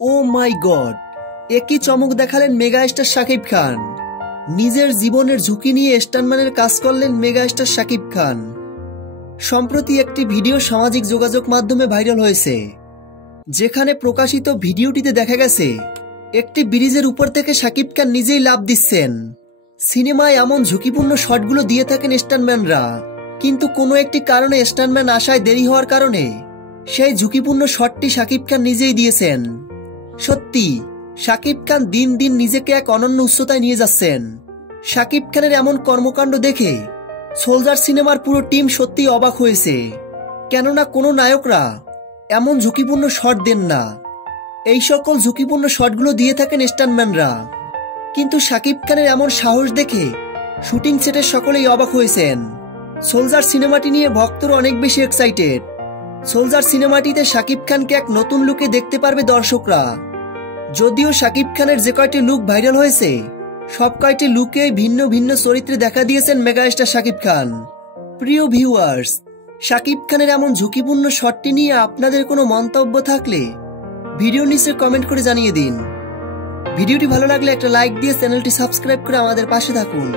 ও মাই god, একই চমক দেখালেন মেগা স্টার শাকিব খান। নিজের জীবনের ঝুঁকি নিয়ে স্টান্টম্যানের কাজ করলেন মেগা স্টার শাকিব খান। সম্প্রতি একটি ভিডিও সামাজিক যোগাযোগ মাধ্যমে ভাইরাল হয়েছে, যেখানে প্রকাশিত ভিডিওটিতে দেখা গেছে একটি ব্রিজের উপর থেকে শাকিব খান নিজেই লাফ দিচ্ছেন। সিনেমায় এমন ঝুঁকিপূর্ণ শটগুলো দিয়ে থাকেন স্টান্টম্যানরা, কিন্তু কোনো একটি কারণে স্টান্টম্যান আসায় দেরি হওয়ার কারণে সেই ঝুঁকিপূর্ণ শটটি শাকিব খান নিজেই দিয়েছেন। সত্যি শাকিব খান দিন দিন নিজেকে এক অনন্য উচ্চতায় নিয়ে যাচ্ছেন। শাকিব খানের এমন কর্মকাণ্ড দেখে সোলজার সিনেমার পুরো টিম সত্যিই অবাক হয়েছে, কেননা কোনো নায়করা এমন ঝুঁকিপূর্ণ শট দেন না। এই সকল ঝুঁকিপূর্ণ শটগুলো দিয়ে থাকেন স্টান্টম্যানরা, কিন্তু শাকিব খানের এমন সাহস দেখে শুটিং সেটের সকলেই অবাক হয়েছেন। সোলজার সিনেমাটি নিয়ে ভক্তরা অনেক বেশি এক্সাইটেড। সোলজার সিনেমাটিতে শাকিব খানকে এক নতুন লুকে দেখতে পারবে দর্শকরা। যদিও শাকিব খানের যে কয়টি লুক ভাইরাল হয়েছে, সব কয়টি লুকেই ভিন্ন ভিন্ন চরিত্রে দেখা দিয়েছেন মেগাস্টার শাকিব খান। প্রিয় ভিউয়ার্স, শাকিব খানের এমন ঝুঁকিপূর্ণ শটটি নিয়ে আপনাদের কোনো মন্তব্য থাকলে ভিডিও নিচে কমেন্ট করে জানিয়ে দিন। ভিডিওটি ভালো লাগলে একটা লাইক দিয়ে চ্যানেলটি সাবস্ক্রাইব করে আমাদের পাশে থাকুন।